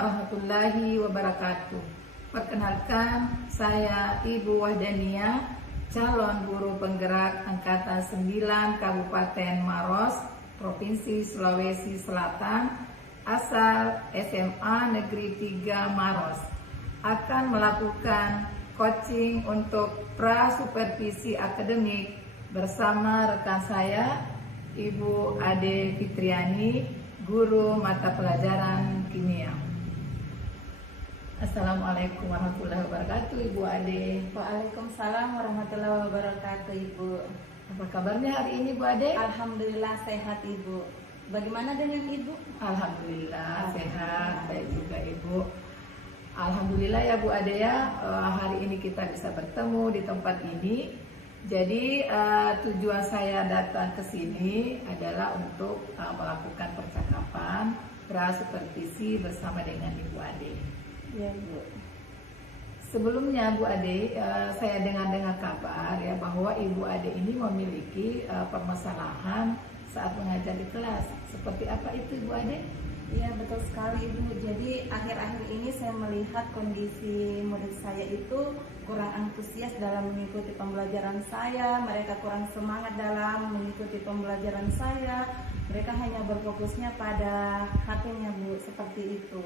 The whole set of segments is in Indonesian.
warahmatullahi wabarakatuh. Perkenalkan, saya Ibu Wahdania, calon guru penggerak Angkatan 9 Kabupaten Maros, Provinsi Sulawesi Selatan, asal SMA Negeri 3 Maros, akan melakukan coaching untuk pra-supervisi akademik bersama rekan saya, Ibu Ade Fitriani, guru mata pelajaran kimia. Assalamualaikum warahmatullahi wabarakatuh, Ibu Ade. Waalaikumsalam warahmatullahi wabarakatuh, Ibu. Apa kabarnya hari ini, Bu Ade? Alhamdulillah sehat, Ibu. Bagaimana dengan Ibu? Alhamdulillah sehat, baik juga Ibu. Alhamdulillah ya Bu Ade ya, hari ini kita bisa bertemu di tempat ini. Jadi tujuan saya datang ke sini adalah untuk melakukan percakapan pra-supervisi bersama dengan Ibu Ade. Ya, Bu. Sebelumnya Bu Ade, saya dengar kabar ya bahwa Ibu Ade ini memiliki permasalahan saat mengajar di kelas. Seperti apa itu Ibu Ade? Iya, betul sekali, Ibu. Jadi akhir-akhir ini saya melihat kondisi murid saya itu kurang antusias dalam mengikuti pembelajaran saya. Mereka kurang semangat dalam mengikuti pembelajaran saya. Mereka hanya berfokusnya pada HP-nya, Bu, seperti itu.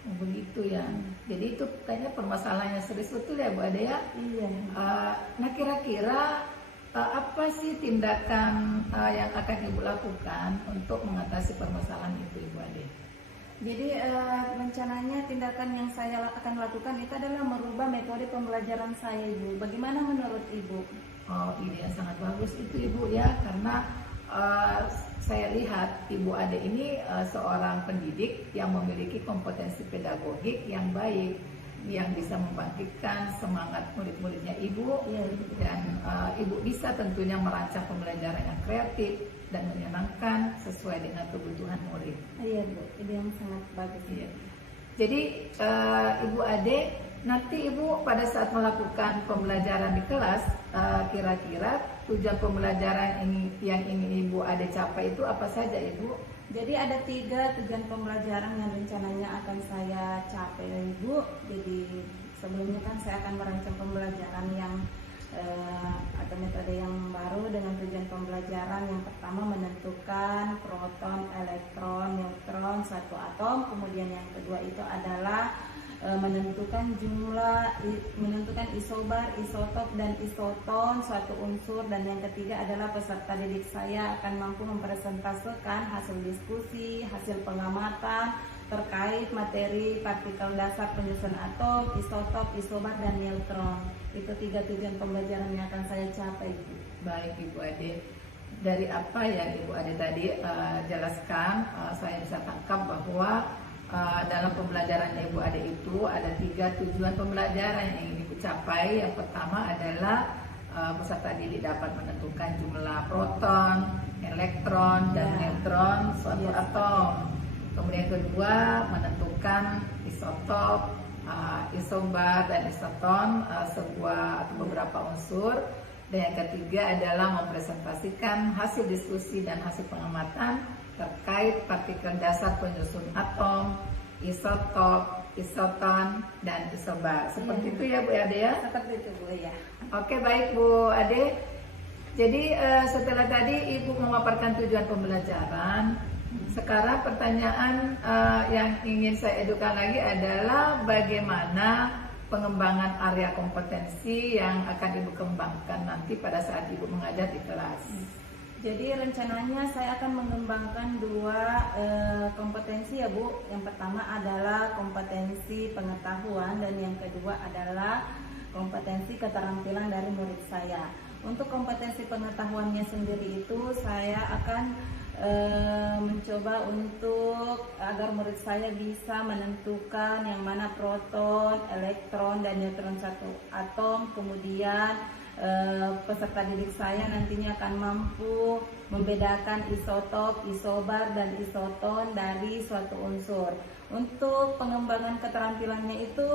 Oh, begitu ya. Jadi itu kayaknya permasalahannya serius betul ya Bu Ade ya? Iya. Nah kira-kira apa sih tindakan yang akan Ibu lakukan untuk mengatasi permasalahan itu Ibu Ade? Jadi rencananya tindakan yang saya akan lakukan itu adalah merubah metode pembelajaran saya, Ibu. Bagaimana menurut Ibu? Oh, ide yang sangat bagus itu Ibu ya, karena saya lihat Ibu Ade ini seorang pendidik yang memiliki kompetensi pedagogik yang baik, yang bisa membangkitkan semangat murid-muridnya Ibu, Ya, dan Ibu bisa tentunya merancang pembelajaran yang kreatif dan menyenangkan sesuai dengan kebutuhan murid. Iya, Bu, ide yang sangat bagus. Iya. Jadi Ibu Ade, nanti Ibu pada saat melakukan pembelajaran di kelas, kira-kira tujuan pembelajaran yang ingin Ibu Ade capai itu apa saja Ibu? Jadi ada 3 tujuan pembelajaran yang rencananya akan saya capai, Ibu. Jadi sebelumnya kan saya akan merancang pembelajaran yang atau metode yang baru dengan tujuan pembelajaran. Yang pertama menentukan proton, elektron, neutron suatu atom. Kemudian yang kedua itu adalah menentukan isobar, isotop, dan isoton suatu unsur. Dan yang ketiga adalah peserta didik saya akan mampu mempresentasikan hasil diskusi, hasil pengamatan terkait materi partikel dasar penyusun atom, isotop, isobar, dan neutron. Itu 3 tujuan pembelajaran yang akan saya capai. Baik Ibu Ade, dari apa yang Ibu Ade tadi jelaskan, saya bisa tangkap bahwa dalam pembelajarannya Ibu Ade itu ada 3 tujuan pembelajaran yang ingin dicapai. Yang pertama adalah peserta didik dapat menentukan jumlah proton, elektron, dan neutron suatu atom. Kemudian kedua menentukan isotop, isobar, dan isoton sebuah atau beberapa unsur. Dan yang ketiga adalah mempresentasikan hasil diskusi dan hasil pengamatan terkait partikel dasar penyusun atom, isotop, isoton, dan isobar. Seperti itu ya Bu Ade ya? Seperti itu, Bu, ya. Oke, baik Bu Ade. Jadi setelah tadi Ibu memaparkan tujuan pembelajaran, sekarang pertanyaan yang ingin saya edukan lagi adalah bagaimana pengembangan area kompetensi yang akan Ibu kembangkan nanti pada saat Ibu mengajar di kelas. Jadi rencananya saya akan mengembangkan 2 kompetensi ya, Bu. Yang pertama adalah kompetensi pengetahuan dan yang kedua adalah kompetensi keterampilan dari murid saya. Untuk kompetensi pengetahuannya sendiri itu saya akan mencoba untuk agar murid saya bisa menentukan yang mana proton, elektron, dan neutron satu atom. Kemudian peserta didik saya nantinya akan mampu membedakan isotop, isobar, dan isoton dari suatu unsur. Untuk pengembangan keterampilannya itu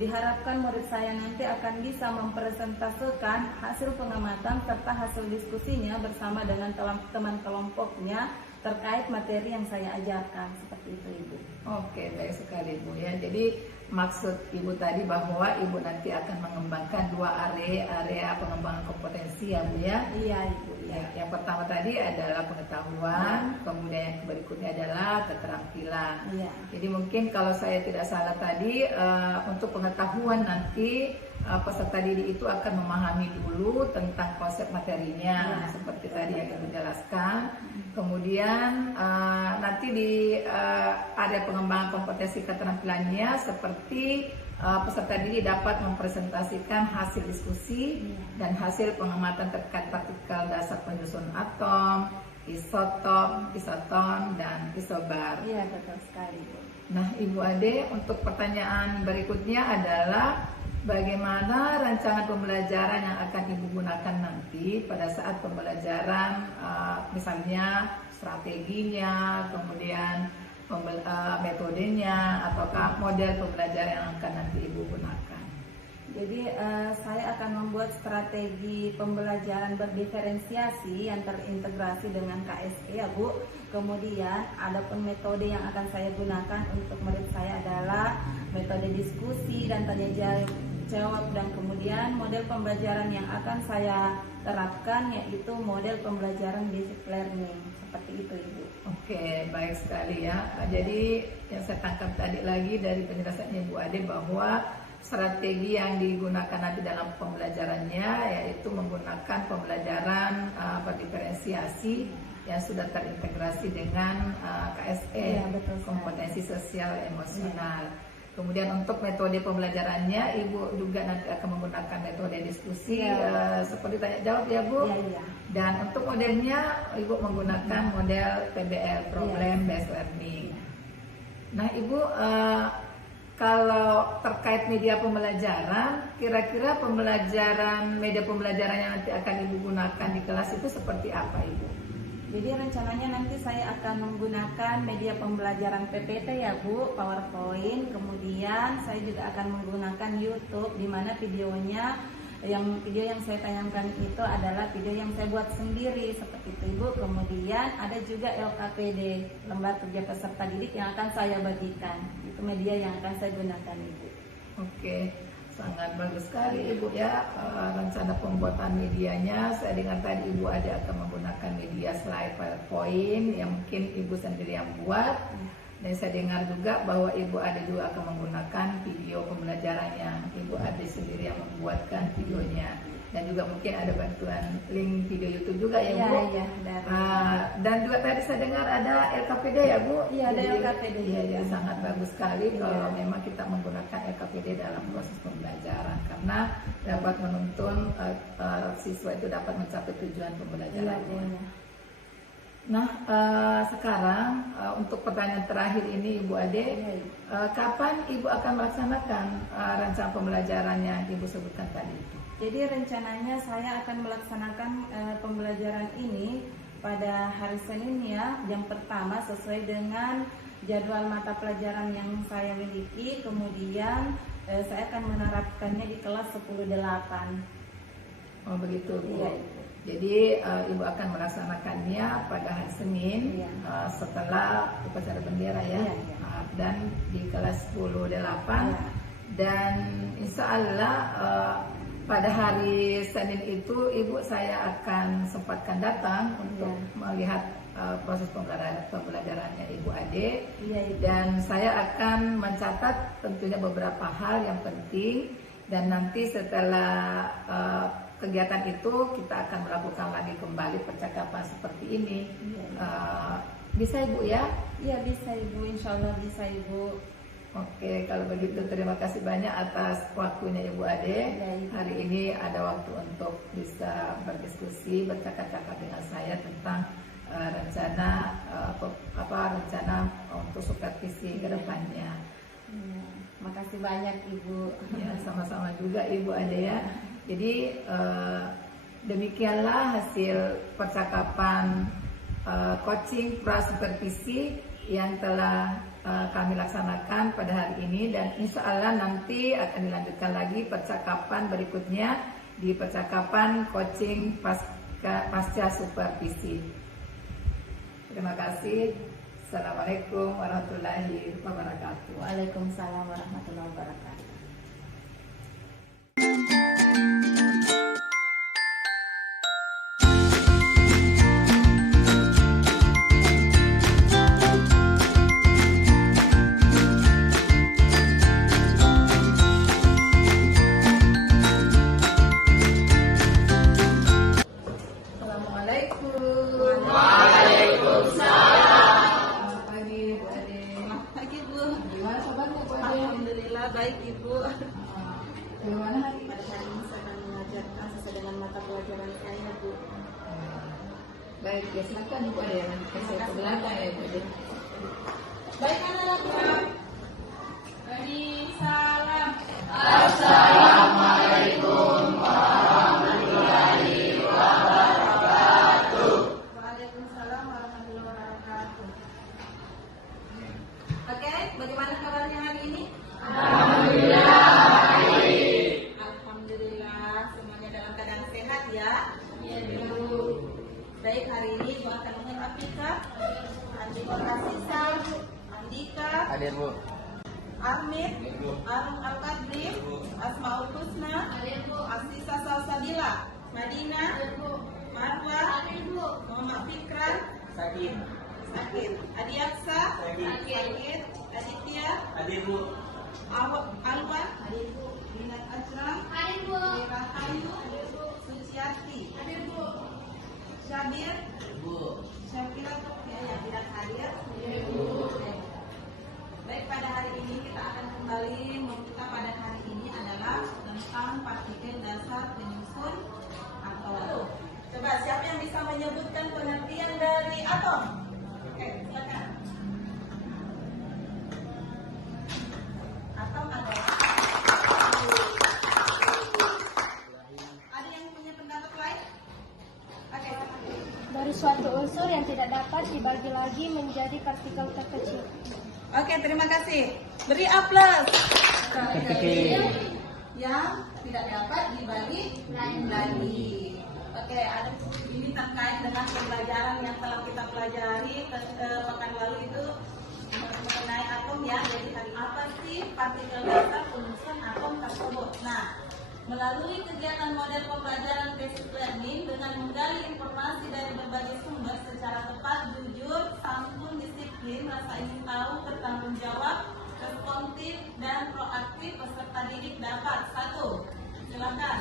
diharapkan murid saya nanti akan bisa mempresentasikan hasil pengamatan serta hasil diskusinya bersama dengan teman kelompoknya terkait materi yang saya ajarkan, seperti itu Ibu. Oke, baik sekali Bu ya. Jadi maksud Ibu tadi bahwa Ibu nanti akan mengembangkan dua area pengembangan kompetensi ya Bu ya. Iya Ibu. Ya, yang pertama tadi adalah pengetahuan, kemudian yang berikutnya adalah keterampilan. Iya. Jadi mungkin kalau saya tidak salah tadi untuk pengetahuan nanti peserta didik itu akan memahami dulu tentang konsep materinya seperti tadi yang Ibu jelaskan. Kemudian nanti di area pengembangan kompetensi keterampilannya seperti peserta didik dapat mempresentasikan hasil diskusi dan hasil pengamatan terkait partikel dasar penyusun atom, isotop, isoton, dan isobar. Iya, betul sekali Bu. Nah, Ibu Ade, untuk pertanyaan berikutnya adalah bagaimana rancangan pembelajaran yang akan Ibu gunakan nanti pada saat pembelajaran, misalnya strateginya, kemudian metodenya, ataukah model pembelajaran yang akan nanti Ibu gunakan. Jadi saya akan membuat strategi pembelajaran berdiferensiasi yang terintegrasi dengan KSE ya Bu. Kemudian adapun metode yang akan saya gunakan untuk murid saya adalah metode diskusi dan tanya jawab, dan kemudian model pembelajaran yang akan saya terapkan yaitu model pembelajaran basic learning, seperti itu Ibu. Oke, baik sekali ya. Jadi yang saya tangkap tadi lagi dari penjelasannya Bu Ade bahwa strategi yang digunakan nanti dalam pembelajarannya yaitu menggunakan pembelajaran berdiferensiasi yang sudah terintegrasi dengan KSE, ya, kompetensi sosial emosional. Kemudian untuk metode pembelajarannya Ibu juga nanti akan menggunakan metode diskusi seperti tanya jawab ya Bu. Ya. Dan untuk modelnya Ibu menggunakan model PBL, Problem Based Learning. Nah Ibu, kalau terkait media pembelajaran, kira-kira media pembelajaran yang nanti akan Ibu gunakan di kelas itu seperti apa Ibu? Jadi rencananya nanti saya akan menggunakan media pembelajaran PPT ya Bu, PowerPoint. Kemudian saya juga akan menggunakan YouTube, di mana video yang saya tayangkan itu adalah video yang saya buat sendiri seperti itu Ibu. Kemudian ada juga LKPD, lembar kerja peserta didik, yang akan saya bagikan. Itu media yang akan saya gunakan Ibu. Oke, sangat bagus sekali Ibu ya. Rencana pembuatan medianya, saya dengar tadi Ibu ada akan menggunakan media slide PowerPoint yang mungkin Ibu sendiri yang buat. Dan saya dengar juga bahwa Ibu ada juga akan menggunakan video pembelajaran yang Ibu ada sendiri yang membuatkan videonya. Dan juga mungkin ada bantuan link video YouTube juga ya Bu. Iya. Dan juga tadi saya dengar ada LKPD ya Bu. Iya, ada LKPD. Iya, sangat bagus sekali kalau memang kita menggunakan LKPD dalam proses pembelajaran, karena dapat menuntun siswa itu dapat mencapai tujuan pembelajaran. Iya. Nah, sekarang untuk pertanyaan terakhir ini Ibu Ade, kapan Ibu akan melaksanakan rancangan pembelajaran yang Ibu sebutkan tadi itu? Jadi rencananya saya akan melaksanakan pembelajaran ini pada hari Senin ya, jam pertama sesuai dengan jadwal mata pelajaran yang saya miliki. Kemudian saya akan menerapkannya di kelas 10-8. Oh begitu Bu. Iya. Jadi Ibu akan melaksanakannya pada hari Senin setelah upacara bendera ya. Dan di kelas 10-8 dan insya Allah pada hari Senin itu Ibu saya akan sempatkan datang untuk melihat proses pembelajarannya Ibu Ade. Dan saya akan mencatat tentunya beberapa hal yang penting, dan nanti setelah kegiatan itu kita akan melakukan lagi kembali percakapan seperti ini. Bisa Ibu ya? Iya bisa Ibu, insya Allah bisa Ibu. Oke, kalau begitu terima kasih banyak atas waktunya Ibu Ade. Hari ini ada waktu untuk bisa berdiskusi, bercakap-cakap dengan saya tentang rencana untuk supervisi ke depannya. Makasih banyak Ibu. Ya, sama-sama juga Ibu Ade ya. Jadi demikianlah hasil percakapan coaching pra-supervisi yang telah kami laksanakan pada hari ini, dan insya Allah nanti akan dilanjutkan lagi percakapan berikutnya di percakapan coaching pasca supervisi. Terima kasih. Assalamualaikum warahmatullahi wabarakatuh. Waalaikumsalam warahmatullahi wabarakatuh. Baik Ibu. Bagaimana hari Pada hari ini saya akan mengajarkan sesuai dengan mata pelajaran saya, Bu. Baik, ya silakan Ibu ada yang saya ke belakang ya Ibu. Baik anak-anak. Ready, salam. Waalaikumsalam warahmatullahi wabarakatuh. Oke, bagaimana kabarnya hari ini? Alhamdulillah, semuanya dalam keadaan sehat ya. Iya, Bu. Baik, hari ini Ibu akan mengingatkan Andika Kasisa, Andika, Hadir Bu. Armit, Arum Al-Qadri, Asmaul Husna, Asisa Salsabila, Madinah, Marwa, Muhammad Fikran, Sakit. Adiaksa, Sakit, Aditya, Hadir Bu. Alwan, Minat Ajram, Rahayu, Suciati, Syabir, Bu. Syakira yang tidak hadir. Baik, pada hari ini kita akan kembali membuka pada hari ini adalah tentang partikel dasar penyusun atom. Coba siapa yang bisa menyebutkan pengertian dari atom? Oke, silakan. Atom adalah ada yang punya pendapat lain? Oke. Dari suatu unsur yang tidak dapat dibagi lagi menjadi partikel terkecil. Oke, terima kasih. Beri A+. Yang tidak dapat dibagi lagi. Oke, ada ini terkait dengan pembelajaran yang telah kita pelajari pekan lalu itu mengenai atom ya. Jadi apa sih partikel dasar penyusun atom tersebut? Nah, melalui kegiatan model pembelajaran basic learning dengan menggali informasi dari berbagai sumber secara tepat, jujur, santun, disiplin, rasa ingin tahu, bertanggung jawab, responsif, dan proaktif, peserta didik dapat 1. Silakan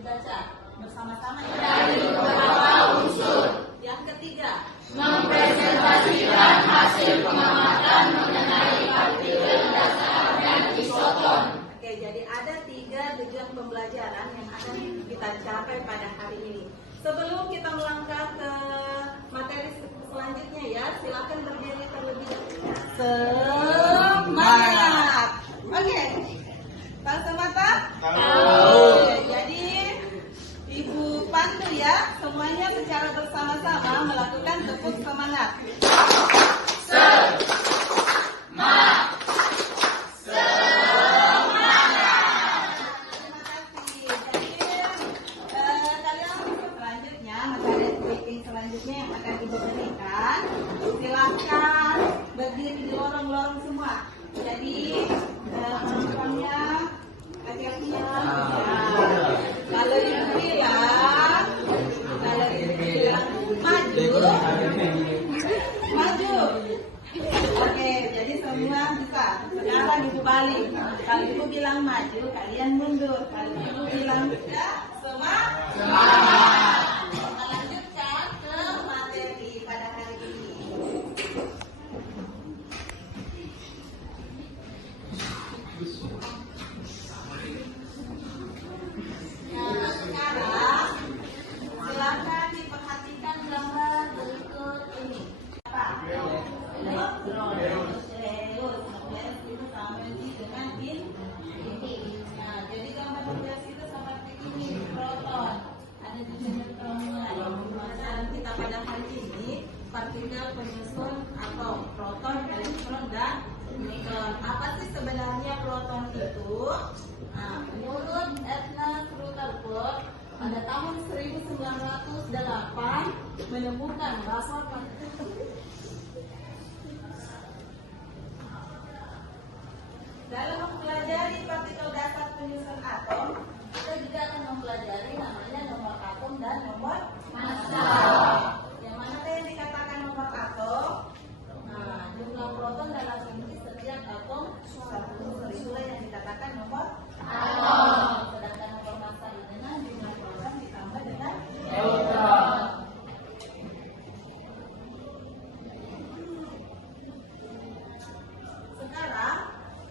dibaca bersama-sama ya. Dari beberapa unsur. Yang ketiga, mempresentasikan hasil pengamatan mengenai partikel dasar dan isoton. Oke, jadi ada 3 tujuan pembelajaran yang akan kita capai pada hari ini. Sebelum kita melangkah ke materi selanjutnya ya, silakan berdiri terlebih dahulu. Semangat. Oke. Tahu semangat? Oke, jadi Ibu pandu ya, semuanya secara bersama-sama melakukan tepuk semangat. Selanjutnya yang akan Ibu berikan, silakan berdiri di lorong-lorong semua. Jadi penontonnya laki-lakinya kalau Ibu bilang maju. Oke, jadi semua bisa. Sekarang Ibu balik. Kalau Ibu bilang maju, kalian mundur. Kalau Ibu bilang tidak, semangat. Lanjutkan ke materi pada hari ini. Nah, sekarang silakan diperhatikan gambar berikut ini. Apa? Elektron. Nukleus itu sama dengan inti. Nah, jadi gambar nukleus itu seperti ini, proton. Ada juga neutronnya. Nanti kita pada hari ini partikel penyusun atom, proton, elektron, dan neutron. Apa sih sebenarnya proton itu? Nah, menurut Ernest Rutherford, pada tahun 1908 menemukan bahwa dalam mempelajari partikel dasar penyusun atom, kita juga akan mempelajari namanya nomor atom dan nomor massa. Yang mana yang dikatakan nomor atom? Nah, jumlah proton dalam inti setiap atom satu, itulah yang dikatakan nomor atom. Sedangkan nomor massa itu jumlah proton ditambah dengan neutron. Sekarang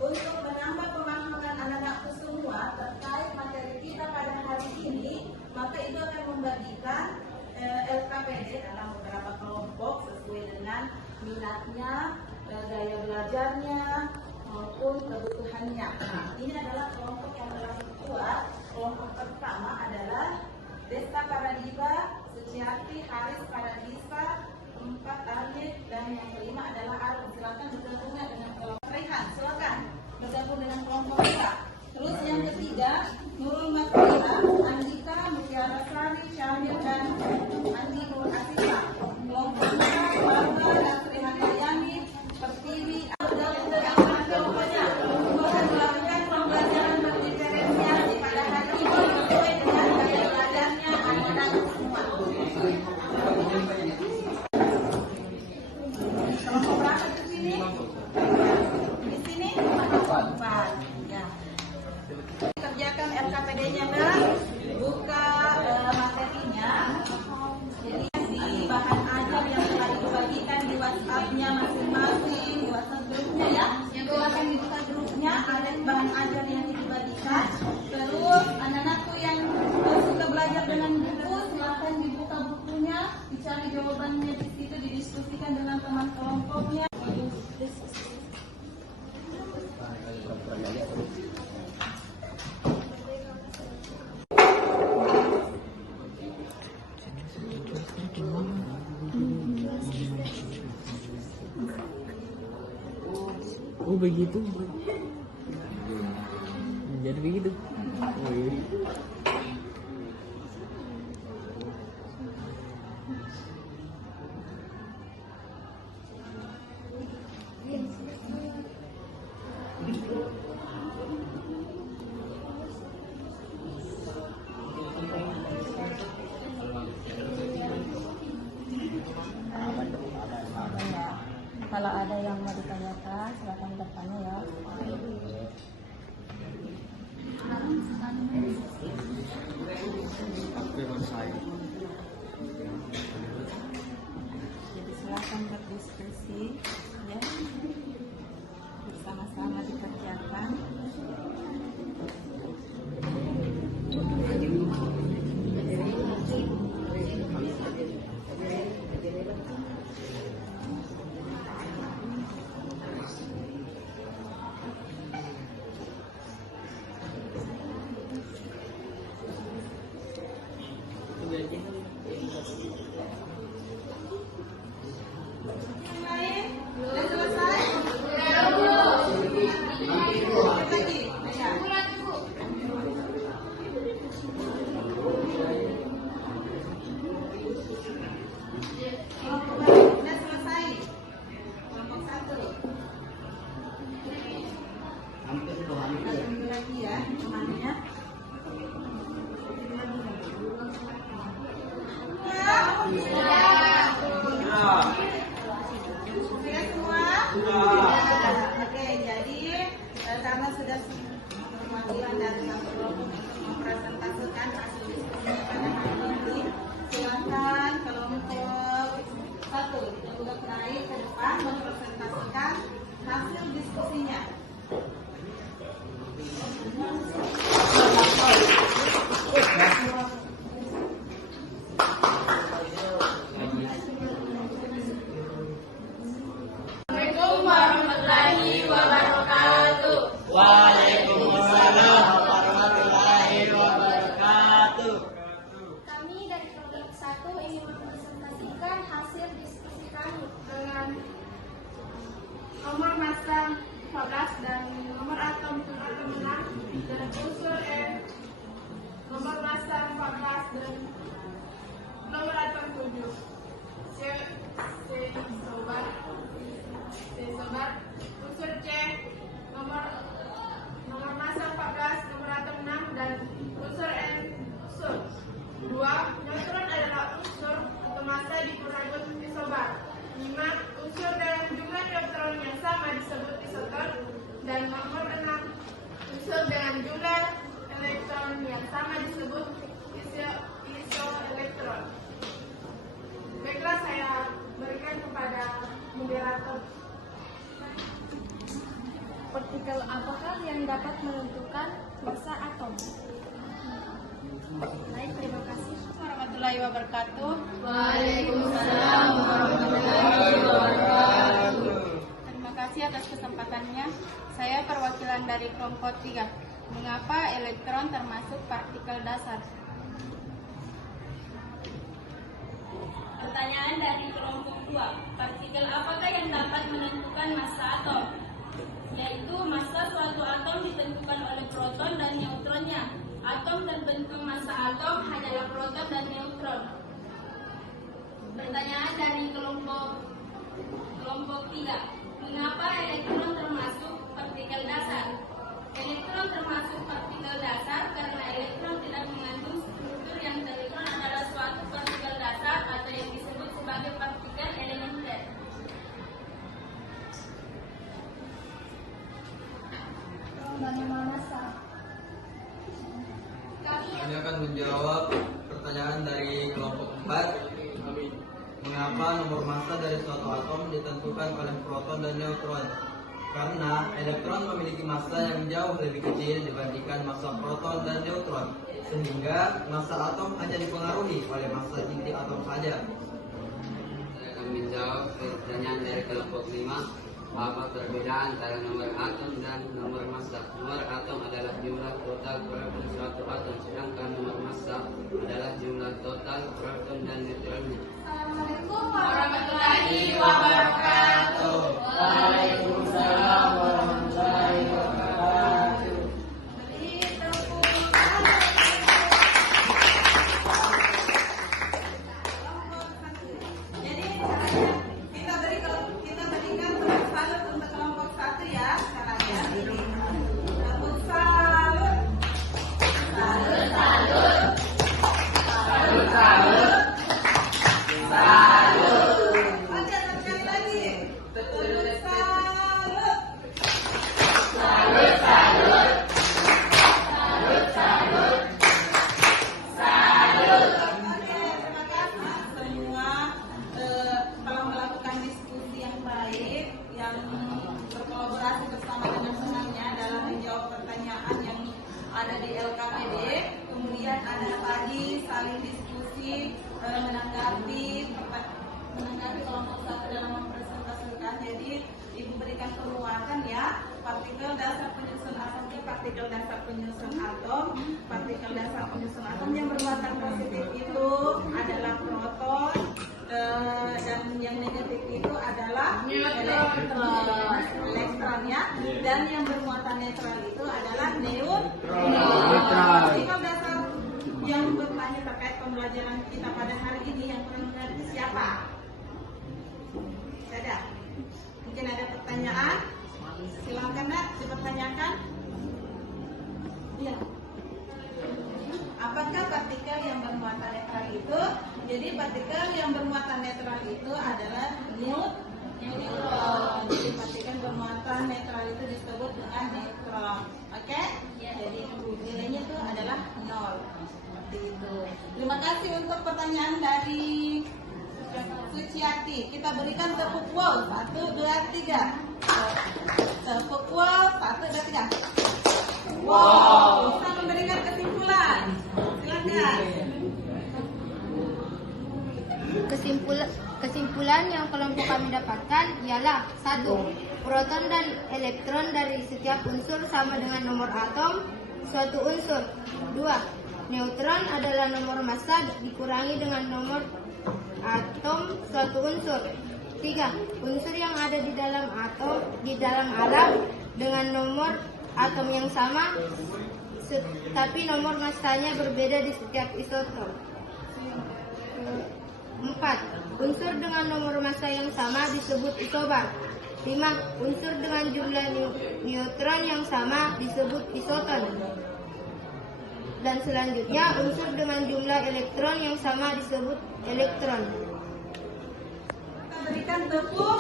untuk menambah pemahaman anak-anakku semua terkait materi kita pada hari ini, maka itu akan membagikan LKPD dalam beberapa kelompok sesuai dengan minatnya, gaya belajarnya, maupun kebutuhannya. Nah, ini adalah kelompok yang telah dibuat. Kelompok pertama adalah Desta Paradiba, Suciati, Haris Paradisa, 4 Arnit, dan yang kelima adalah Arun. Silakan bergabung dengan kelompok Rehan, silakan bergabung dengan kelompok kita. Terus yang ketiga, Nurul Makira, Andika, Mutiara Sari, Syamil, dan Andi Nur Asifah. Kelompok kita, Warga, Nasri Handayani, Pertiwi, Abdul, yang mana kelompoknya akan melakukan pembelajaran berdiferensiasi pada hari ini sesuai dengan gaya belajarnya anak-anak semua. Kelompok berapa di sini? Di sini? 4. Ya. Kerjakan LKPD-nya, Mbak. Buka materinya. Jadi di bahan ajar yang telah dibagikan di WhatsApp-nya masing-masing, di WhatsApp grupnya ya. Yang akan dibuka grupnya ada bahan ajar yang dibagikan. Terus anak-anakku yang suka belajar dengan buku, silakan dibuka bukunya, dicari jawabannya di situ, didiskusikan dengan teman kelompoknya. Oh begitu. Jadi begitu. Oh iya. Kalau ada yang mau ditanyakan, silakan bertanya ya. Jadi silakan berdiskusi, ya, bersama-sama dikerjakan. Sudah selesai? Lagi? Sudah selesai? Kelompok 1. Tunggu lagi ya, temannya. Sudah semua? Oke, jadi karena sudah pemanggilan dari satu kelompok untuk mempresentasikan hasil diskusinya pada hari ini, silakan kelompok 1 untuk naik ke depan mempresentasikan hasil diskusinya. Assalamualaikum warahmatullahi wabarakatuh. Waalaikumsalam warahmatullahi wabarakatuh. Kami dari kelompok 1 ingin mempresentasikan hasil diskusi kami dengan nomor massa 14 dan nomor atom 76 dan unsur nomor massa 14 dan nomor atom 7. Seisobar. Unsur C nomor massa 14, nomor atom 6, dan unsur N unsur 2. Neutron adalah unsur atau massa dikurangi isobar. 5. Unsur dengan jumlah neutron yang sama disebut isoton. Dan nomor 6. Unsur dengan jumlah elektron yang sama disebut isoelektron. Baiklah, saya berikan kepada moderator. Partikel apakah yang dapat menentukan massa atom? Baik, terima kasih. Warahmatullahi wabarakatuh. Waalaikumsalam warahmatullahi wabarakatuh. Terima kasih atas kesempatannya. Saya perwakilan dari kelompok 3. Mengapa elektron termasuk partikel dasar? Pertanyaan dari kelompok 2. Partikel apakah yang dapat menentukan massa atom? Yaitu massa suatu atom ditentukan oleh proton dan neutronnya. Atom terbentuk massa atom hanyalah proton dan neutron. Pertanyaan dari kelompok 3. Mengapa elektron termasuk partikel dasar? Elektron termasuk partikel dasar karena elektron tidak mengandung struktur yang elektron adalah suatu partikel dasar atau yang disebut sebagai partikel elementer. Kami akan menjawab pertanyaan dari kelompok 4. Mengapa nomor massa dari suatu atom ditentukan oleh proton dan neutron? Karena elektron memiliki massa yang jauh lebih kecil dibandingkan massa proton dan neutron, sehingga massa atom hanya dipengaruhi oleh massa inti atom saja. Saya akan menjawab pertanyaan dari kelompok 5. Apa perbedaan antara nomor atom dan nomor massa? Nomor atom adalah jumlah total proton suatu atom, sedangkan nomor massa adalah jumlah total proton dan neutronnya. Assalamualaikum warahmatullahi wabarakatuh. Waalaikumsalam warahmatullahi wabarakatuh. Jadi kita berikan tepuk salut untuk kelompok 1 ya, caranya. Tepuk salut. Salut, salut. Salut, salut. Salut. Oke, sekali lagi. Tepuk salut. Salut, salut. Salut, salut. Salut. Oke, terima kasih semua telah melakukan diskusi yang baik, yang berkolaborasi bersama dengan senangnya dalam menjawab pertanyaan yang ada di LKPD. Kemudian ada tadi saling diskusi menanggapi kelompok 1 dalam mempresentasikan. Jadi Ibu berikan penguatan ya. Partikel dasar penyusun atomnya partikel dasar penyusun atom. Partikel dasar penyusun atom yang bermuatan positif itu adalah proton, dan yang negatif itu adalah elektron ya. Dan yang bermuatan netral itu adalah neutron. Partikel dasar yang bertanya terkait pembelajaran kita pada hari ini yang pernah mengerti siapa? Ada? Mungkin ada pertanyaan? Silakan nak dipertanyakan. Iya. Apakah partikel yang bermuatan netral itu? Jadi partikel yang bermuatan netral itu adalah neutron. Jadi partikel bermuatan netral itu disebut dengan neutron. Oke? Jadi nilainya itu adalah 0. Seperti itu. Terima kasih untuk pertanyaan dari Suciati. Kita berikan tepuk wow. 1, 2, 3. Tepuk wow. 1, 2, 3. Wow. Bisa memberikan kesimpulan. Silakan. Kesimpulan yang kelompok kami dapatkan ialah 1. Proton dan elektron dari setiap unsur sama dengan nomor atom suatu unsur. 2. Neutron adalah nomor massa dikurangi dengan nomor atom suatu unsur. 3. Unsur yang ada di dalam alam dengan nomor atom yang sama tapi nomor massanya berbeda di setiap isotop. 4. Unsur dengan nomor massa yang sama disebut isobar. 5. Unsur dengan jumlah neutron yang sama disebut isoton. Dan selanjutnya unsur dengan jumlah elektron yang sama disebut elektron. Kita berikan tepuk.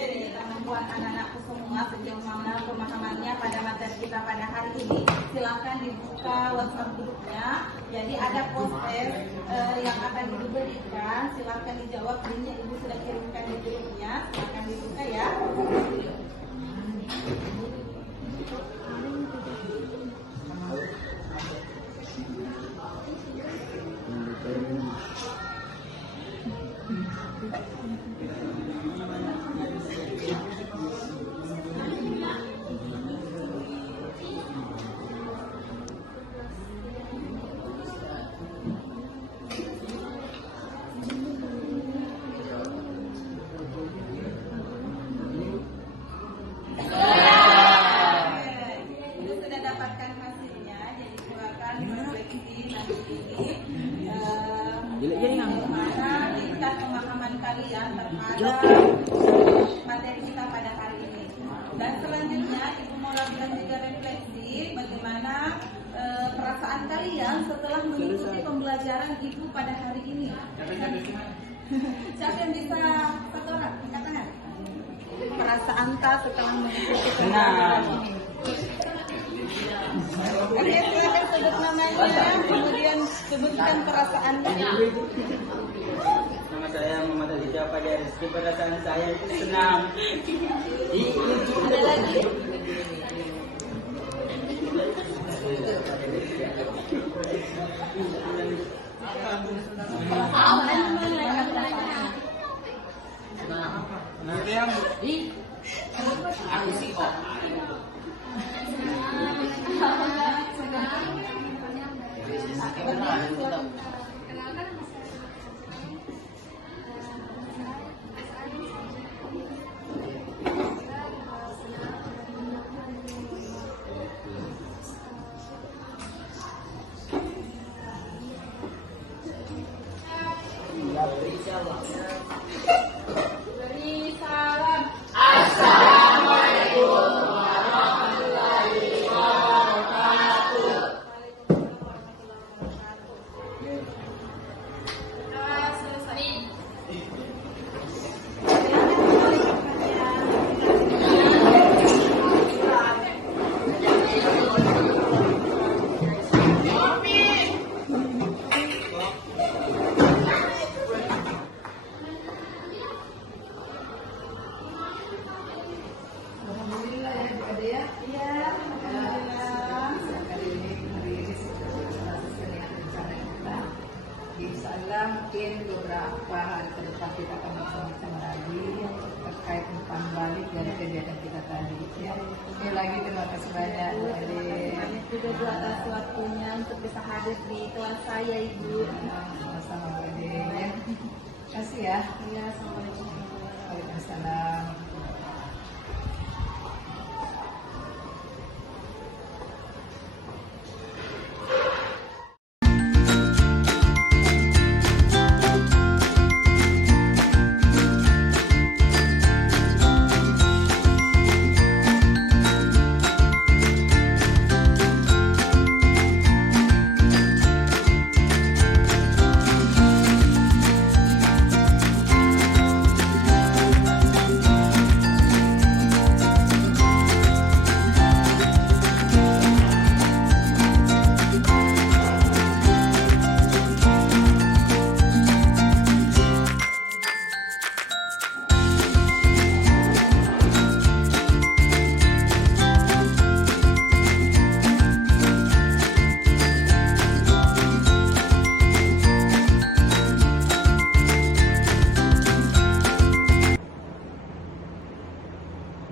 Jadi kita membuat anak-anakku semua sejauh mana pemahamannya pada materi kita pada hari ini. Silakan dibuka WhatsApp grupnya. Jadi ada post-it yang akan diberikan. Silakan dijawab. Ini ibu sudah kirimkan di grupnya. Silakan dibuka ya. Ibu sudah dapatkan hasilnya. Jadi silakan refleksi nanti ini. Bagaimana tingkat pemahaman kalian terhadap materi kita pada hari ini. Dan selanjutnya Ibu mau lakukan juga refleksi bagaimana perasaan kalian setelah mengikuti pembelajaran Ibu pada hari ini. Siapa yang bisa satu orang angkat tangan? Perasaan tak setelah mengikuti pembelajaran ini. Oke, silakan sebut namanya, kemudian sebutkan perasaannya. Nama saya Muhammad Alizah Fajar Rizky. Perasaan saya itu senang. Ada lagi? Aku sih kok. Beri salam. Alhamdulillah ya Bu Ade ya. Iya, alhamdulillah. Kali ini merilis sesuai dengan rencana kita. Insyaallah mungkin beberapa hari ke depan kita akan bersama-sama lagi terkait umpan balik dari kegiatan kita tadi ya. Sekali lagi terima kasih banyak Bu Ade. Banyak juga Bu atas waktunya untuk bisa hadir di kelas saya, Ibu. Sama-sama Bu Ade ya. Terima kasih ya. Iya, assalamualaikum. Waalaikumsalam.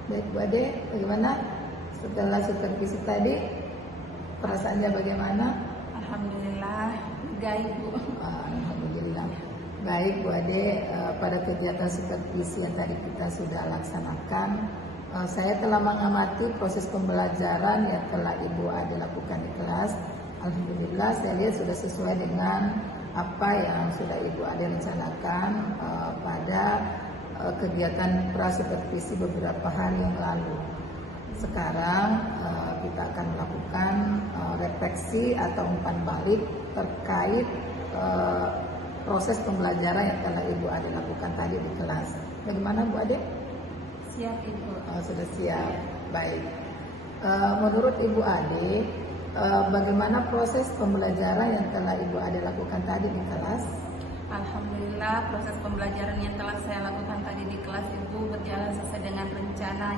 Baik Bu Ade, bagaimana setelah supervisi tadi? Perasaannya bagaimana? Alhamdulillah, baik Bu. Alhamdulillah. Baik Bu Ade, pada kegiatan supervisi yang tadi kita sudah laksanakan, saya telah mengamati proses pembelajaran yang telah Ibu Ade lakukan di kelas. Alhamdulillah, saya lihat sudah sesuai dengan apa yang sudah Ibu Ade rencanakan pada kegiatan pra-supervisi beberapa hari yang lalu. Sekarang kita akan melakukan refleksi atau umpan balik terkait proses pembelajaran yang telah Ibu Ade lakukan tadi di kelas. Bagaimana Bu Ade? Siap Ibu. Sudah siap. Baik. Menurut Ibu Ade, bagaimana proses pembelajaran yang telah Ibu Ade lakukan tadi di kelas? Alhamdulillah, proses pembelajaran yang telah saya lakukan tadi di kelas Ibu berjalan sesuai dengan rencana,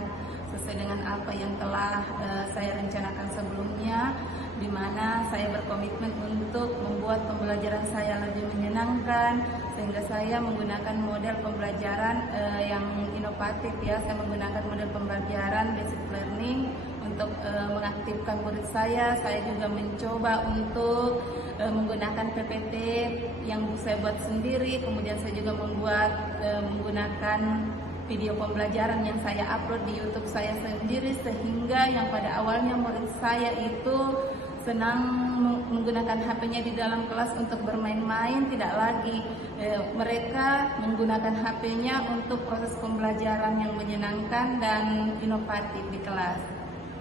sesuai dengan apa yang telah saya rencanakan sebelumnya, di mana saya berkomitmen untuk membuat pembelajaran saya lebih menyenangkan, sehingga saya menggunakan model pembelajaran yang inovatif ya. Saya menggunakan model pembelajaran basic learning untuk mengaktifkan murid saya. Saya juga mencoba untuk menggunakan PPT yang saya buat sendiri, kemudian saya juga menggunakan video pembelajaran yang saya upload di YouTube saya sendiri, sehingga yang pada awalnya murid saya itu senang menggunakan HP-nya di dalam kelas untuk bermain-main, tidak lagi. Mereka menggunakan HP-nya untuk proses pembelajaran yang menyenangkan dan inovatif di kelas.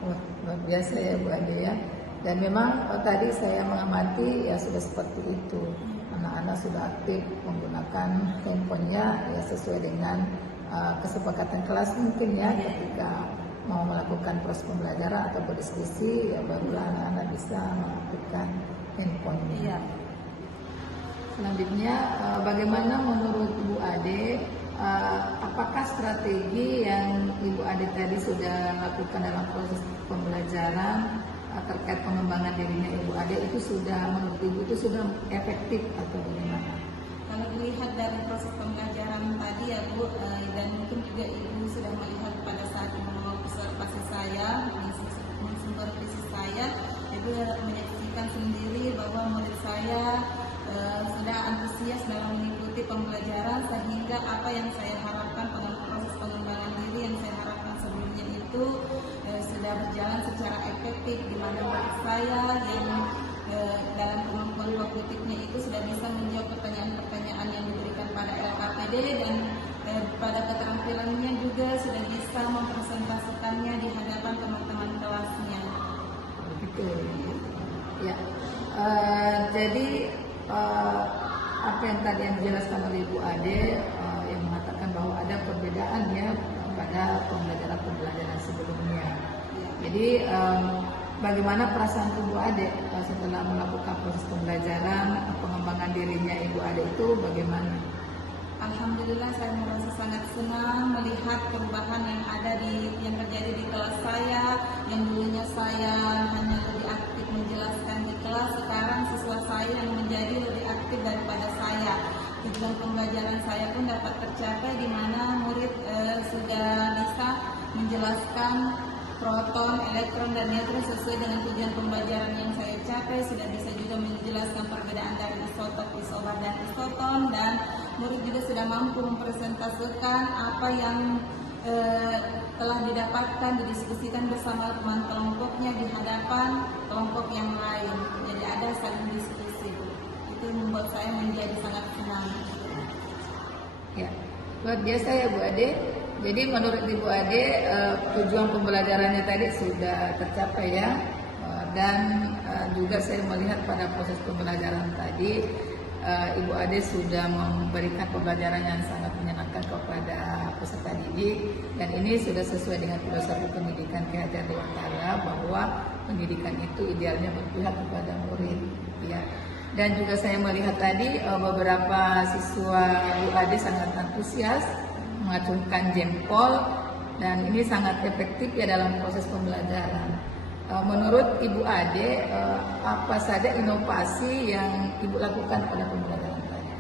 Wah, luar biasa ya Bu Ade ya. Dan memang tadi saya mengamati ya sudah seperti itu. Anak-anak sudah aktif menggunakan handphonenya ya sesuai dengan kesepakatan kelas mungkin ya, ketika mau melakukan proses pembelajaran atau berdiskusi ya barulah anak-anak bisa mengaktifkan handphonenya. Iya. Selanjutnya bagaimana menurut Bu Ade, apakah strategi yang Ibu Ade tadi sudah lakukan dalam proses pembelajaran terkait pengembangan dirinya Ibu Ade itu sudah menurut Ibu itu sudah efektif atau bagaimana? Kalau dilihat dari proses pembelajaran tadi ya Bu, dan mungkin juga Ibu sudah melihat pada saat mengobservasi saya, mensupervisi saya, Ibu menyaksikan sendiri bahwa murid saya sudah antusias dalam mengikuti pembelajaran, sehingga apa yang saya harapkan proses pengembangan diri yang saya harapkan sebelumnya itu sudah berjalan secara efektif, di mana murid saya yang dalam kemampuan kognitifnya itu sudah bisa menjawab pertanyaan-pertanyaan yang diberikan pada LKPD, dan pada keterampilannya juga sudah bisa mempresentasikannya di hadapan teman-teman kelasnya. Betul. Ya. Jadi apa yang tadi yang dijelaskan oleh Ibu Ade yang mengatakan bahwa ada perbedaan ya pada pembelajaran sebelumnya. Jadi bagaimana perasaan Ibu Ade setelah melakukan proses pembelajaran, pengembangan dirinya Ibu Ade itu bagaimana? Alhamdulillah, saya merasa sangat senang melihat perubahan yang terjadi di kelas saya. Yang dulunya saya hanya lebih aktif menjelaskan di kelas, sekarang siswa saya yang menjadi lebih aktif daripada saya. Tujuan pembelajaran saya pun dapat tercapai, di mana murid sudah bisa menjelaskan proton, elektron, dan neutron sesuai dengan tujuan pembelajaran yang saya capai. Sudah bisa juga menjelaskan perbedaan dari isotop, isobar, dan isoton, dan murid juga sudah mampu mempresentasikan apa yang telah didapatkan, didiskusikan bersama teman kelompoknya di hadapan kelompok yang lain. Jadi ada saling diskusi. Itu membuat saya menjadi sangat senang. Ya, luar biasa ya Bu Ade. Jadi menurut Ibu Ade tujuan pembelajarannya tadi sudah tercapai ya, dan juga saya melihat pada proses pembelajaran tadi Ibu Ade sudah memberikan pembelajaran yang sangat menyenangkan kepada peserta didik, dan ini sudah sesuai dengan filosofi pendidikan Ki Hajar Dewantara bahwa pendidikan itu idealnya berpihak kepada murid ya. Dan juga saya melihat tadi beberapa siswa Ibu Ade sangat antusias mengacungkan jempol, dan ini sangat efektif ya dalam proses pembelajaran. Menurut Ibu Ade, apa saja inovasi yang Ibu lakukan pada pembelajaran tadi?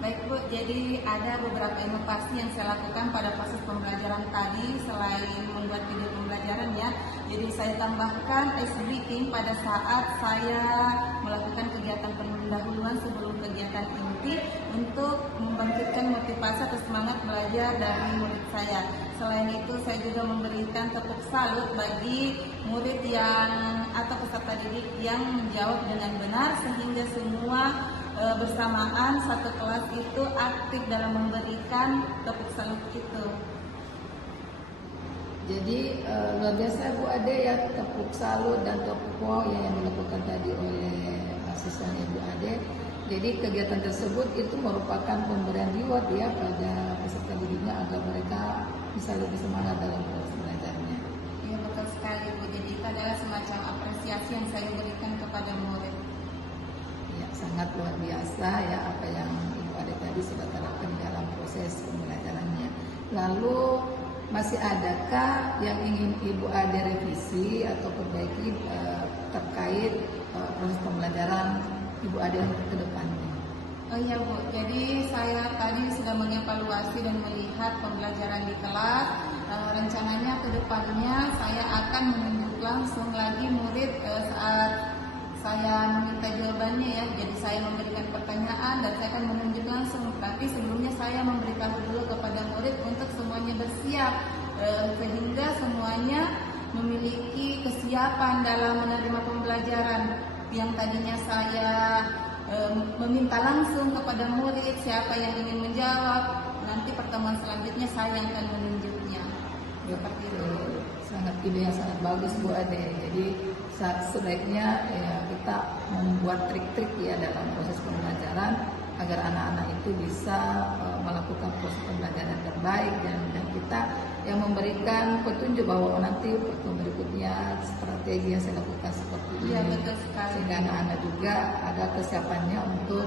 Baik Bu, jadi ada beberapa inovasi yang saya lakukan pada proses pembelajaran tadi selain membuat video pembelajaran ya. Jadi saya tambahkan ice breaking pada saat saya melakukan kegiatan pendahuluan sebelum kegiatan inti untuk membangkitkan motivasi atau semangat belajar dari murid saya. Selain itu saya juga memberikan tepuk salut bagi murid yang atau peserta didik yang menjawab dengan benar sehingga semua bersamaan satu kelas itu aktif dalam memberikan tepuk salut itu. Jadi luar biasa Bu Ade ya, tepuk salut dan tepuk wow yang dilakukan tadi oleh asisten Ibu Ade. Jadi kegiatan tersebut itu merupakan pemberian reward ya pada peserta didiknya agar mereka bisa lebih semangat dalam proses belajarnya. Iya betul sekali Bu. Jadi itu adalah semacam apresiasi yang saya berikan kepada murid. Ya, sangat luar biasa ya apa yang Ibu Ade tadi sudah terapkan dalam proses pembelajarannya. Lalu masih adakah yang ingin Ibu Ade revisi atau perbaiki terkait proses pembelajaran Ibu Ade untuk ke depannya? Oh iya Bu, jadi saya tadi sudah mengevaluasi dan melihat pembelajaran di kelas. Rencananya ke depannya saya akan menunjuk langsung lagi murid saat saya meminta jawabannya ya. Jadi saya memberikan pertanyaan dan saya akan menunjuk langsung. Tapi sebelumnya saya memberitahu dulu kepada murid untuk semuanya bersiap sehingga semuanya memiliki kesiapan dalam menerima pembelajaran. Yang tadinya saya meminta langsung kepada murid siapa yang ingin menjawab, nanti pertemuan selanjutnya saya yang akan menunjuknya. Seperti itu. Sangat ide yang sangat bagus Bu Ade. Jadi sebaiknya ya, kita membuat trik-trik ya dalam proses pembelajaran agar anak-anak itu bisa melakukan proses pembelajaran terbaik dan kita yang memberikan petunjuk bahwa nanti berikutnya strategi yang saya lakukan seperti ini. Iya betul sekali. Sehingga anak-anak juga ada kesiapannya untuk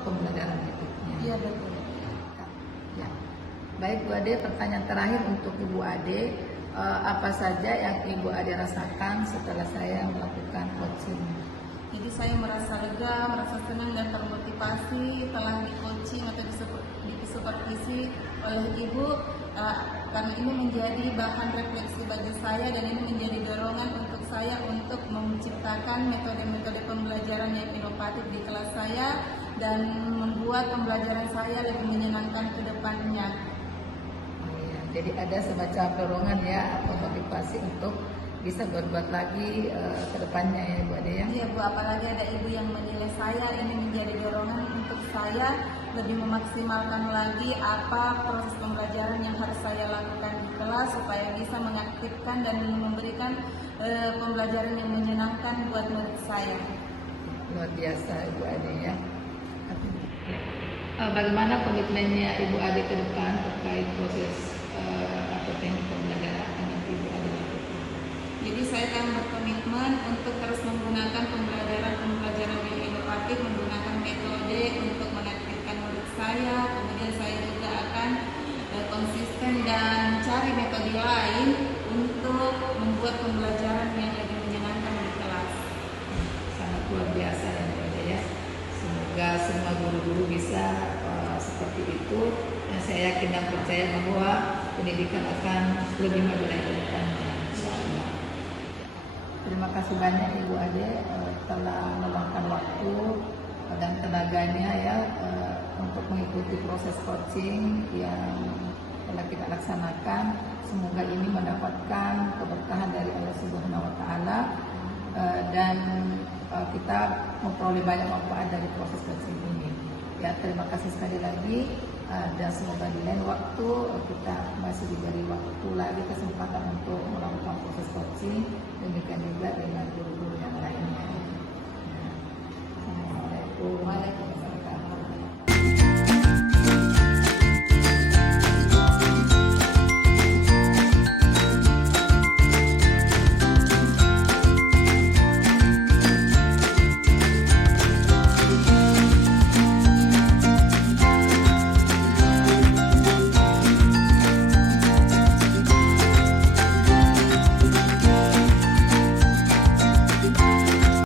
pembelajaran berikutnya. Iya betul. Ya. Baik Bu Ade, pertanyaan terakhir untuk Ibu Ade, apa saja yang Ibu Ade rasakan setelah saya melakukan coaching? Jadi saya merasa lega, merasa senang dan termotivasi telah di-coaching atau disupervisi oleh Ibu karena ini menjadi bahan refleksi bagi saya dan ini menjadi dorongan untuk saya untuk menciptakan metode-metode pembelajaran yang inovatif di kelas saya dan membuat pembelajaran saya lebih menyenangkan ke depannya. Jadi ada semacam dorongan ya atau motivasi untuk bisa berbuat lagi ke depannya ya Bu Ade ya. Iya Bu, apalagi ada ibu yang menilai saya, ini menjadi dorongan untuk saya lebih memaksimalkan lagi apa proses pembelajaran yang harus saya lakukan di kelas supaya bisa mengaktifkan dan memberikan pembelajaran yang menyenangkan buat murid saya. Luar biasa Ibu Ade ya. Bagaimana komitmennya Ibu Ade ke depan terkait proses atau teknik pembelajaran yang nanti Ibu Ade lakukan? Jadi saya akan berkomitmen untuk terus menggunakan pembelajaran yang inovatif, menggunakan metode untuk mengaktifkan murid saya. Kemudian saya juga akan konsisten dan cari metode lain untuk membuat pembelajaran yang lebih menyenangkan di kelas. Sangat luar biasa ya Bu Ade ya. Semoga semua guru-guru bisa seperti itu. Dan saya yakin dan percaya bahwa pendidikan akan lebih maju lagi ke depannya. Terima kasih banyak Ibu Ade telah meluangkan waktu dan tenaganya ya untuk mengikuti proses coaching yang telah kita laksanakan. Semoga ini mendapatkan keberkahan dari Allah Subhanahu wa taala dan kita memperoleh banyak manfaat dari proses coaching ini. Ya, terima kasih sekali lagi dan semoga di lain waktu kita masih diberi waktu lagi kesempatan untuk melakukan proses coaching, demikian juga dengan guru-guru yang lainnya. Assalamualaikum.